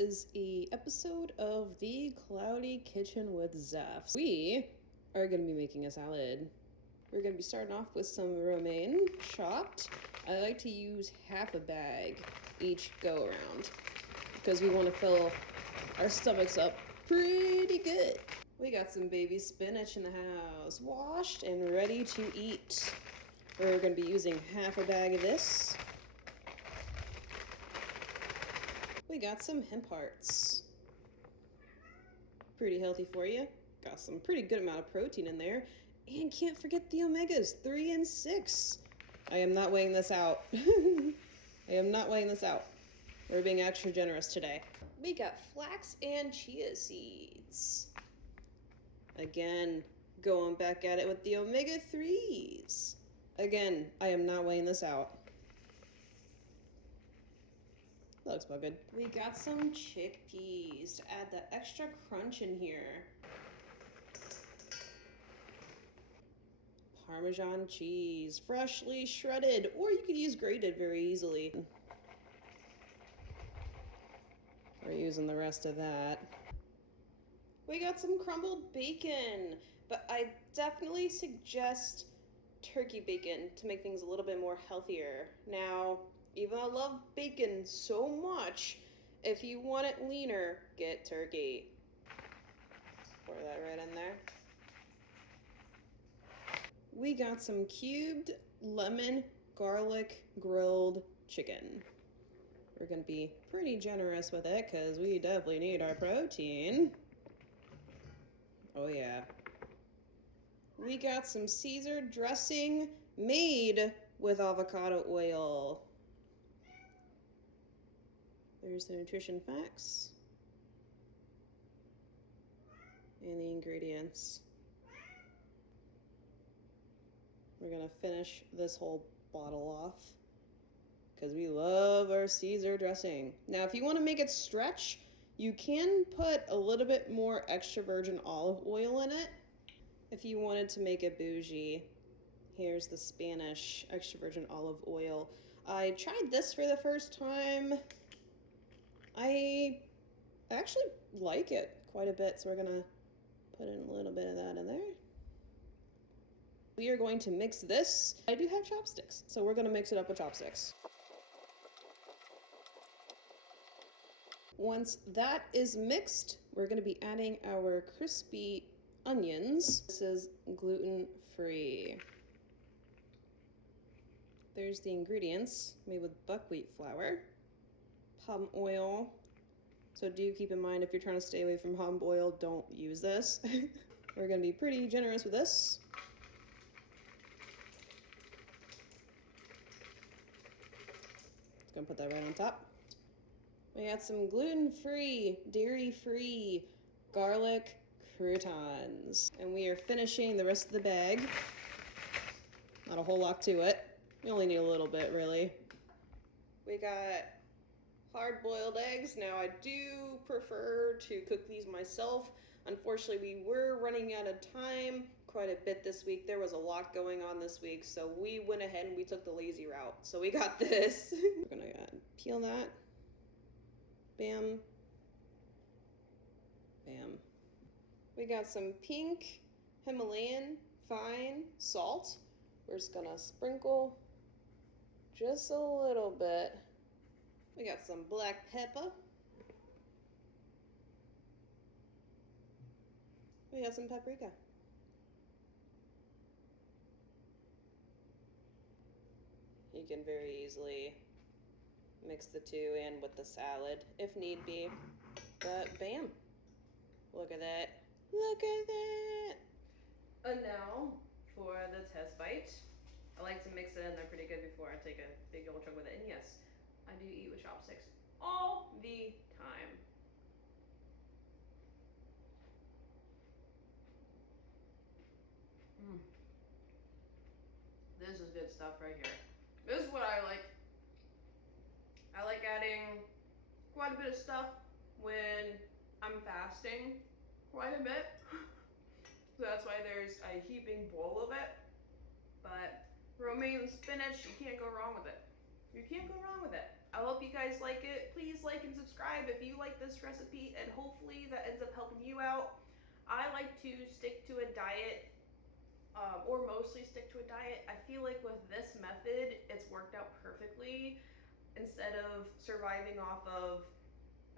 is a episode of The Cloudy Kitchen with Zeph. We are going to be making a salad. We're going to be starting off with some romaine chopped. I like to use half a bag each go around because we want to fill our stomachs up pretty good. We got some baby spinach in the house, washed and ready to eat. We're going to be using half a bag of this. We got some hemp hearts. Pretty healthy for you. Got some pretty good amount of protein in there. And can't forget the omegas, 3 and 6. I am not weighing this out. I am not weighing this out. We're being extra generous today. We got flax and chia seeds. Again, going back at it with the omega-3s. Again, I am not weighing this out. That looks about good. We got some chickpeas to add that extra crunch in here. Parmesan cheese, freshly shredded, or you could use grated very easily. We're using the rest of that. We got some crumbled bacon, but I definitely suggest turkey bacon to make things a little bit more healthier. Now, even though I love bacon so much, if you want it leaner, get turkey. Pour that right in there. We got some cubed lemon garlic grilled chicken. We're gonna be pretty generous with it because we definitely need our protein. Oh yeah. We got some Caesar dressing made with avocado oil. There's the nutrition facts and the ingredients. We're gonna finish this whole bottle off because we love our Caesar dressing. Now, if you want to make it stretch, you can put a little bit more extra virgin olive oil in it. If you wanted to make it bougie, here's the Spanish extra virgin olive oil. I tried this for the first time. I actually like it quite a bit, so we're gonna put in a little bit of that in there. We are going to mix this. I do have chopsticks, so we're gonna mix it up with chopsticks. Once that is mixed, we're gonna be adding our crispy onions. This is gluten-free. There's the ingredients, made with buckwheat flour, palm oil. So do keep in mind, if you're trying to stay away from palm oil, don't use this. We're gonna be pretty generous with this. Just gonna put that right on top. We got some gluten-free, dairy-free garlic croutons. And we are finishing the rest of the bag. Not a whole lot to it. We only need a little bit, really. We got hard-boiled eggs. Now, I do prefer to cook these myself. Unfortunately, we were running out of time quite a bit this week. There was a lot going on this week, so we went ahead and we took the lazy route. So we got this. We're gonna peel that. Bam. Bam. We got some pink Himalayan fine salt. We're just gonna sprinkle just a little bit. We got some black pepper. We got some paprika. You can very easily mix the two in with the salad if need be. But bam. Look at that. Look at that. And now for the test bite. I like to mix it in there pretty good before I take a big old chunk with it. And yes, I do eat with chopsticks all the time. This is good stuff right here. This is what I like. I like adding quite a bit of stuff when I'm fasting, quite a bit. So that's why there's a heaping bowl of it. But romaine spinach, you can't go wrong with it. You can't go wrong with it. I hope you guys like it. Please like and subscribe if you like this recipe, and hopefully that ends up helping you out. I like to stick to a diet, or mostly stick to a diet. I feel like with this method, it's worked out perfectly instead of surviving off of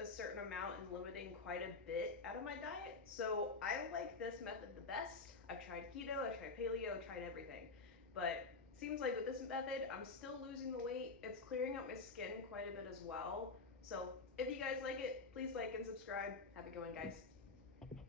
a certain amount and limiting quite a bit out of my diet. So I like this method the best. I've tried keto, I've tried paleo, I've tried everything. But seems like with this method, I'm still losing the weight. It's clearing up my skin quite a bit as well. So if you guys like it, please like and subscribe. Have a good one, guys.